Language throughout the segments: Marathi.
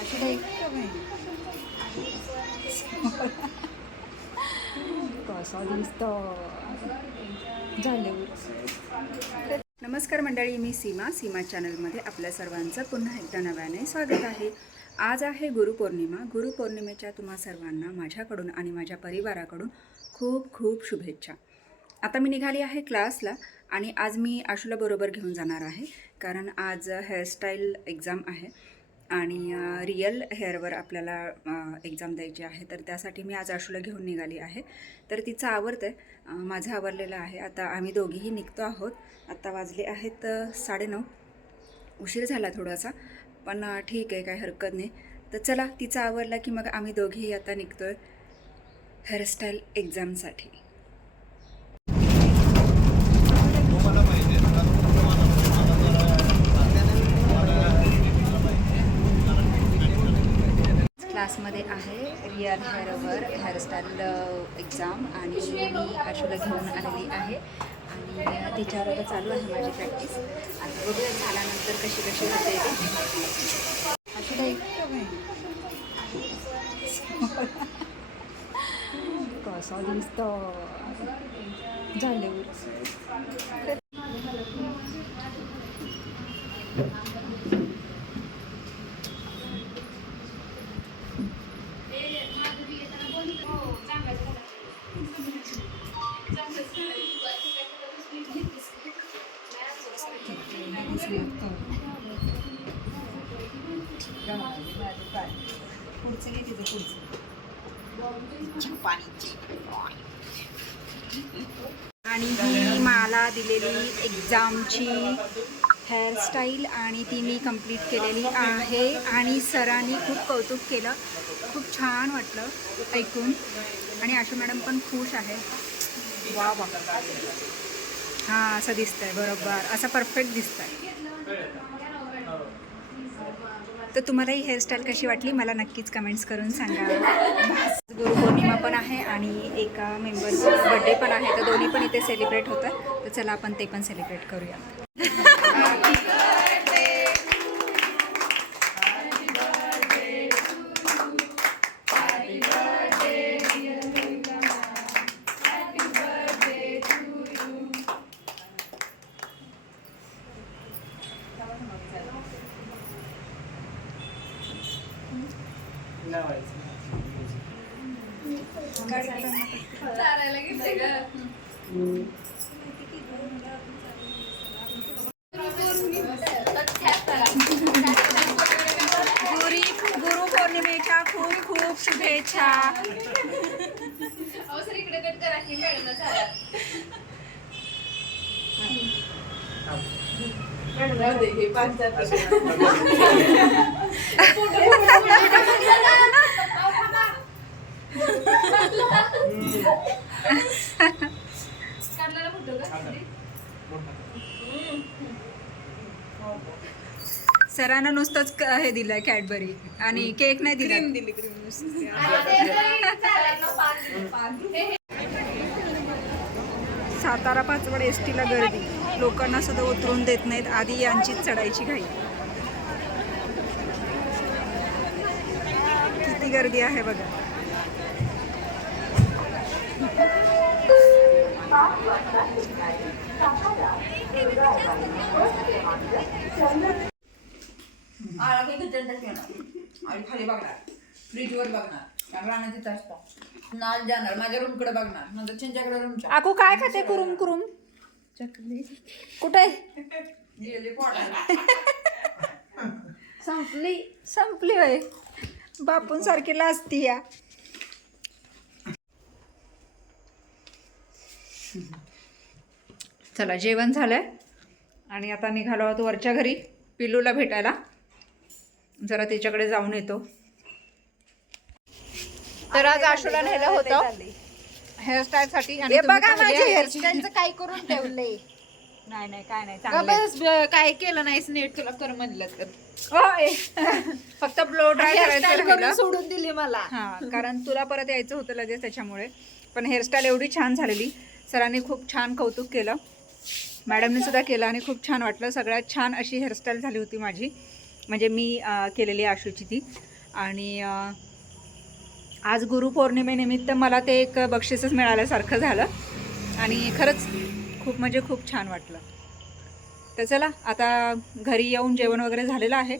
अशी कसा दिसतो. झाले. नमस्कार मंडळी मी सीमा सीमा चॅनलमध्ये आपल्या सर्वांचं पुन्हा एकदा नव्याने स्वागत आहे. आज आहे गुरुपौर्णिमा. गुरुपौर्णिमेच्या तुम्हा सर्वांना माझ्याकडून आणि माझ्या परिवाराकडून खूप खूप शुभेच्छा. आता मी निघाली आहे क्लासला आणि आज मी आशूला बरोबर घेऊन जाणार आहे कारण आज हेअरस्टाईल एक्झाम आहे. आणि रिअल हेअरवर आपल्याला एक्झाम द्यायची आहे. तर त्यासाठी मी आज आशूला घेऊन निघाली आहे. तर तिचं आवडतं आहे माझं आवडलेलं आहे. आता आम्ही दोघीही निघतो आहोत. आत्ता वाजले आहेत साडेनऊ. उशीर झाला थोडासा पण ठीक आहे काही हरकत नाही. तर चला तिचा आवडला की मग आम्ही दोघीही आता निघतो आहे हेअरस्टाईल एक्झामसाठी क्लासमध्ये आहे. रिअल हेअरवर हेअरस्टाईल एक्झाम आणि मी आशूला घेऊन आलेली आहे. आणि तिच्यावर आता चालू आहे माझी प्रॅक्टिस आता बघूया झाल्यानंतर कशी कशी होते ते. आशूला कसा दिसतो? झाले पुढचं. घे तिथं पुढचं आणि ही मला दिलेली एक्झामची हेअरस्टाईल आणि ती मी कंप्लीट केलेली आहे. आणि सरांनी खूप कौतुक केलं. खूप छान वाटलं ऐकून. आणि आशू मॅडम पण खुश आहे. वा वा. हां असं दिसतंय. बरोबर. असं परफेक्ट दिसतंय. तर तुम्हाला ही हेअरस्टाईल कशी वाटली? मला नक्कीच कमेंट्स करून सांगा. गुरुपौर्णिमा पण आहे आणि एका मेंबरचा बड्डे पण आहे. तर दोन्ही पण इथे सेलिब्रेट होतं तर चला आपण ते पण सेलिब्रेट करूया. गुरी गुरुपौर्णिमेच्या खूप खूप शुभेच्छा. सरांना नुसतंच क- हे दिलं कॅडबरी. आणि केक नाही दिला. दिली सातारा पाचवड एस टीला गर्दी. लोकांना सुद्धा उतरून देत नाहीत. आधी यांचीच चढायची घाई. किती गर्दी आहे बघा. आणि खाली बघणार. फ्रीजवर बघणार. असतो. जाणार. माझ्या रूमकडे बघणार. नंतर त्यांच्याकडे रूमच्या आकू काय खाते कुरुम कुरुम? चकली. कुठे? गेली पोटाला संपली. संपली होय. बापून सारखी लाजती या. चला जेवण झालंय. आणि आता निघालो आहोत वरच्या घरी पिल्लूला भेटायला. जरा तिच्याकडे जाऊन येतो. तर आज आशूला नेलं होतं. हेअरस्टाईल साठी आणि तुम्ही बघा पाहिली माझे आहे. हेअरस्टाईलचं काय करून ठेवलंय. नाही नाही काय नाही चांगलं काय केलं नाहीस नीट तुला कर म्हणलं तर. होय. फक्त ब्लो ड्राय. सोडून दिली मला. हा कारण तुला परत यायचं होतं लगेच त्याच्यामुळे. पण हेअरस्टाईल एवढी छान झालेली. सरांनी खूप छान कौतुक केलं. मॅडमने सुद्धा केलं आणि खूप छान वाटलं. सगळ्यात छान अशी हेअरस्टाईल झाली होती माझी. म्हणजे मी केलेली आशूची ती. आणि आज गुरुपौर्णिमेनिमित्त मला ते एक बक्षीसच मिळाल्यासारखं झालं. आणि खरंच खूप म्हणजे खूप छान वाटलं. तर चला आता घरी येऊन जेवण वगैरे झालेलं आहे.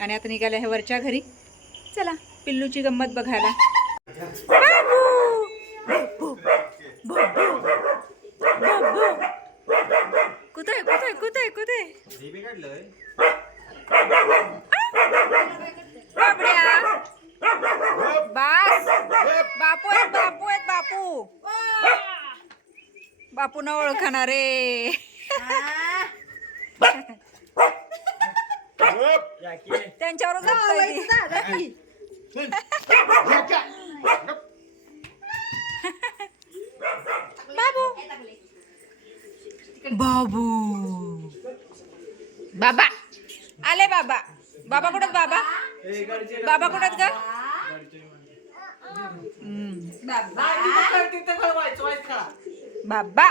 आणि आता निघाले आहे वरच्या घरी. चला पिल्लूची गंमत बघायला. कुठे कुठे कुठे कुठे बापू आहेत बापू आहेत बापू बापू न ओळखणार रे त्यांच्यावरच जपतोय ती. बाबू बाबू बाबा आले बाबा. बाबा कुठं बाबा? बाबा कुठं ग? बाबा.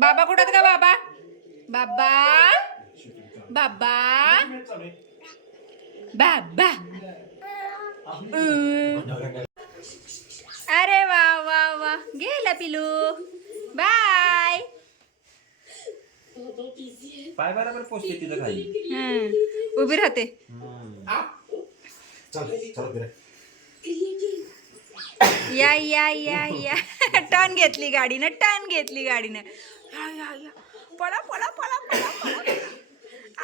बाबा. कुठं आहेत का बाबा? बाबा. बाबा. बाबा. अरे वा वा वा. गेला पिलू. बाय. पाय बरोबर पोचते तिथं खाली. उभी राहते. या या या या. टर्न घेतली गाडीनं टर्न घेतली गाडीनं. या या या. पळा पळा पळा पळा पळा.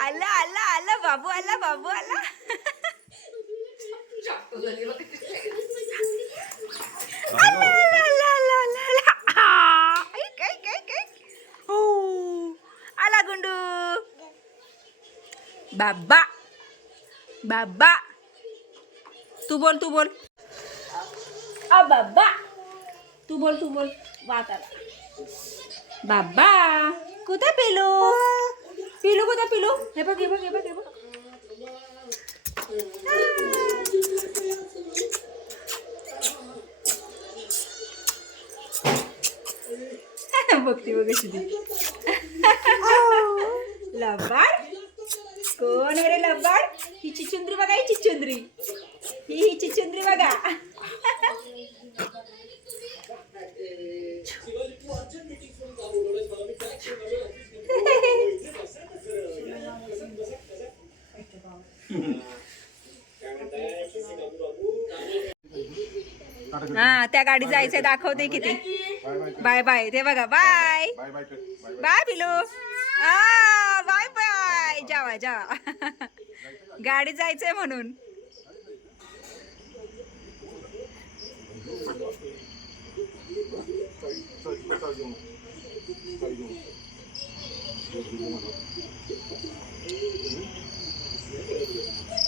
आला आला आला बाबू आला बाबू आला आला, आला, आला, आला, आला. आ, ऐक, ऐक, ऐक, ऐक. हो. आला गुंडू बाबा बाबा तू बोल तू बोल आ बाबा तू बोल तू बोल वाट आला बाबा कुठे पिलू पिलू बघा पिलू? हे बघ हे बघ हे बघ हे बघ. बघते बघ कशी लबाड. कोण अरे रे लबाड? ही चिचुंद्री बघा ही चिचुंद्री ही ही चिचुंद्री बघा हा त्या गाडी जायचंय दाखवते किती. बाय बाय ते बघा बाय. बाय बिलू आ बाय बाय. जावा जावा. गाडी जायचंय म्हणून.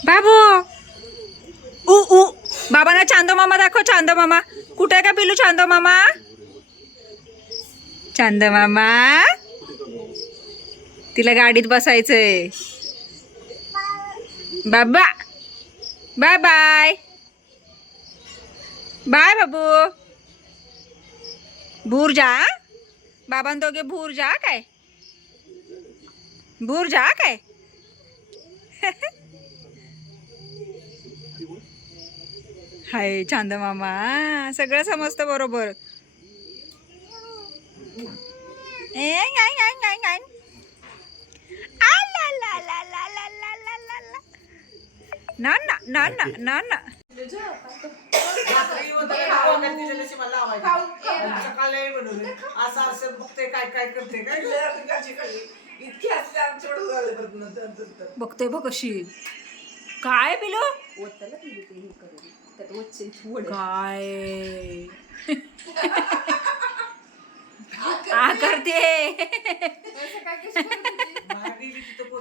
बाबू. ऊ ऊ बाबांना चांदो मामा दाखव चांदो मामा. कुठे आहे का पिलू चांदो मामा? चांदो मामा? तिला गाडीत बसायचंय. बाबा बाय बाय. बाय बाबू. भूर जा बाबां दोघे भूर जा काय? भूर जा काय? हाय चांद मामा. सगळं समजतं बरोबर. ए ना ना ना ना ना ना. बघते बघ कशी. काय पिलो? काय करते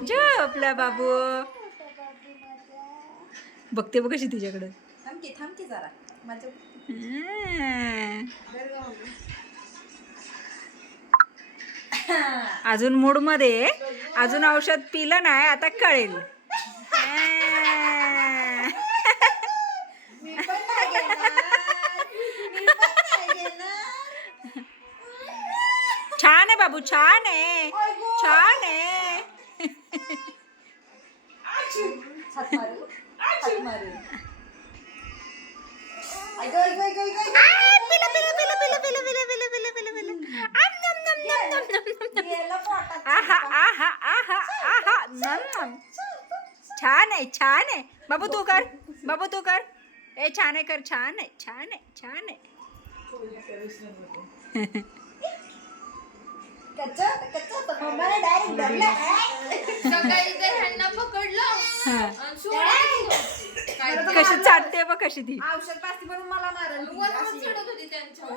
झोपला बाबू. बघते बघ कशी तुझ्याकडं. थांबते थांबते जरा. माझ्या अजून मूडमध्ये अजून औषध पिलं नाही आता कळेल. छान आहे बाबू छान आहे ओय गो. छान आहे हात मारू। हात मारू। ऐक, ऐक, ऐक, ऐक, ऐक. पिलं पिलं पिलं पिलं पिलं पिलं पिलं पिलं पिलं पिलं। आम, नम, नम, नम, नम, नम, नम. गेलं पोटात. आहा आहा आहा आहा नम नम। छान आहे छान आहे बाबू तू कर। बाबू तू कर। ए छान आहे कर। छान आहे छान आहे छान आहे कच्चं होतं, कच्चं होतं. मम्माने direct धरलं. सकाळी ते ह्यांना पकडलं आणि सोडलं तिथं. काय ते कशी चाटते बघ कशी ती औषध पाजती म्हणून मला मारल ती. वरून अशी. चिडत होती त्यांच्यावर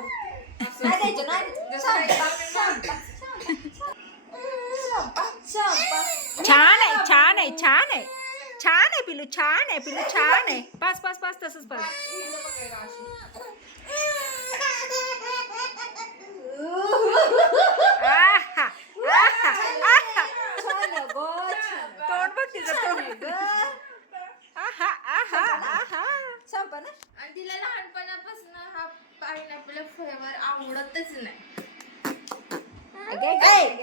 नाही द्यायचं, नाही द्यायचं. शांत, शांत, शांत, शांत. छान आहे छान आहे छान आहे छान आहे पिलू छान आहे पिलू छान आहे पास पास पास तसंच पास आहा आहा आहा छान आहे गं, छान आहे. तोंड बघ तिचं तोंड आहा आहा आहा संपा ना? आणि तिला लहानपणापासून हा पायनॅपल फ्लेवर आवडतच नाही ऐ,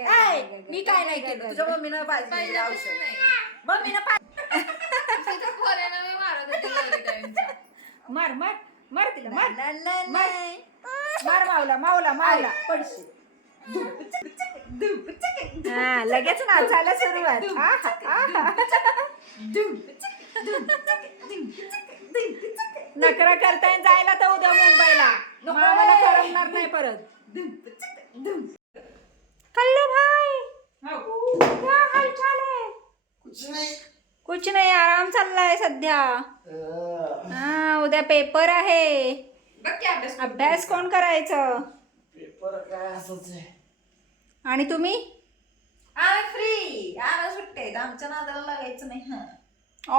ऐ, मी काय नाही केलं तुझ्या मम्मीनं पहिल्यापासून औषध. नाही. मम्मीनं पाज तिथं खोऱ्यानं मी मारत होते घरी त्यांच्या. मार मार मार तिला मार. नाही, नाही, मार. नाही. मार. मावला मावला मावला. पडशील. हा लगेच नाचायला सुरुवात. आहा, करताय जायला तर उद्या मुंबईला. मामाला करमणार नाही परत. कल्लू भाई. क्या हालचाल है कुछ नाही. आराम चाललाय सध्या. हा उद्या पेपर आहे. बघ की अभ्यास अभ्यास कोण करायचं? पेपर काय असंच आहे. आणि तुम्ही? आम्ही फ्री आम्हाला सुट्टे आहेत. आमच्या नादाला लागायचं नाही हा.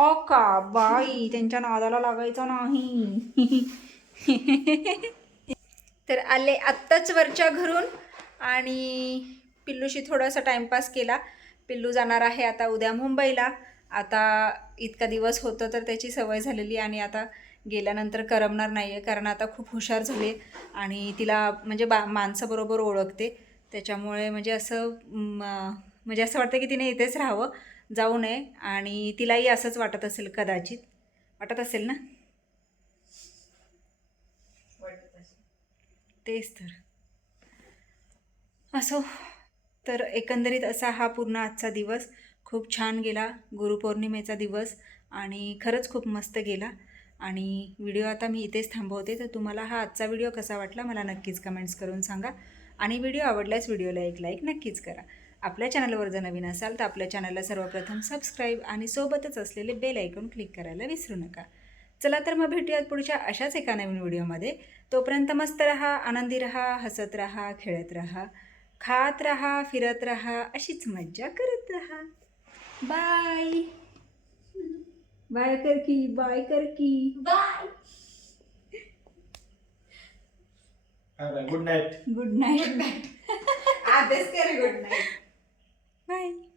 ओ का बाई त्यांच्या नादाला लागायचं नाही. तर आले आत्ताच वरच्या घरून आणि पिल्लूशी थोडासा टाईमपास केला. पिल्लू जाणार आहे आता उद्या मुंबईला. आता इतका दिवस होतं तर त्याची सवय झालेली आणि आता गेल्यानंतर करमणार नाही आहे कारण आता खूप हुशार झाले आणि तिला म्हणजे बा माणसं बरोबर ओळखते. त्याच्यामुळे म्हणजे असं म्हणजे असं वाटतं की तिने इथेच राहावं जाऊ नये आणि तिलाही असंच वाटत असेल कदाचित. वाटत असेल ना? तेच तर. असो. तर एकंदरीत असा हा पूर्ण आजचा दिवस. खूप छान गेला. गुरुपौर्णिमेचा दिवस आणि खरंच खूप मस्त गेला. आणि व्हिडिओ आता मी इथेच थांबवते. तर तुम्हाला हा आजचा व्हिडिओ कसा वाटला मला नक्कीच कमेंट्स करून सांगा. आणि व्हिडिओ आवडल्यास व्हिडिओला एक लाईक नक्कीच करा. आपल्या चॅनलवर जर नवीन असाल तर आपल्या चॅनलला सर्वप्रथम सबस्क्राईब आणि सोबतच असलेले बेल ऐकून क्लिक करायला विसरू नका. चला तर मग भेटूयात पुढच्या अशाच एका नवीन व्हिडिओमध्ये. तोपर्यंत मस्त रहा आनंदी रहा हसत रहा खेळत रहा. खात रहा फिरत रहा अशीच मज्जा करत. रहा बाय बाय कर की बाय कर की bye good night good night अभ्यास कर गुड नाईट बाय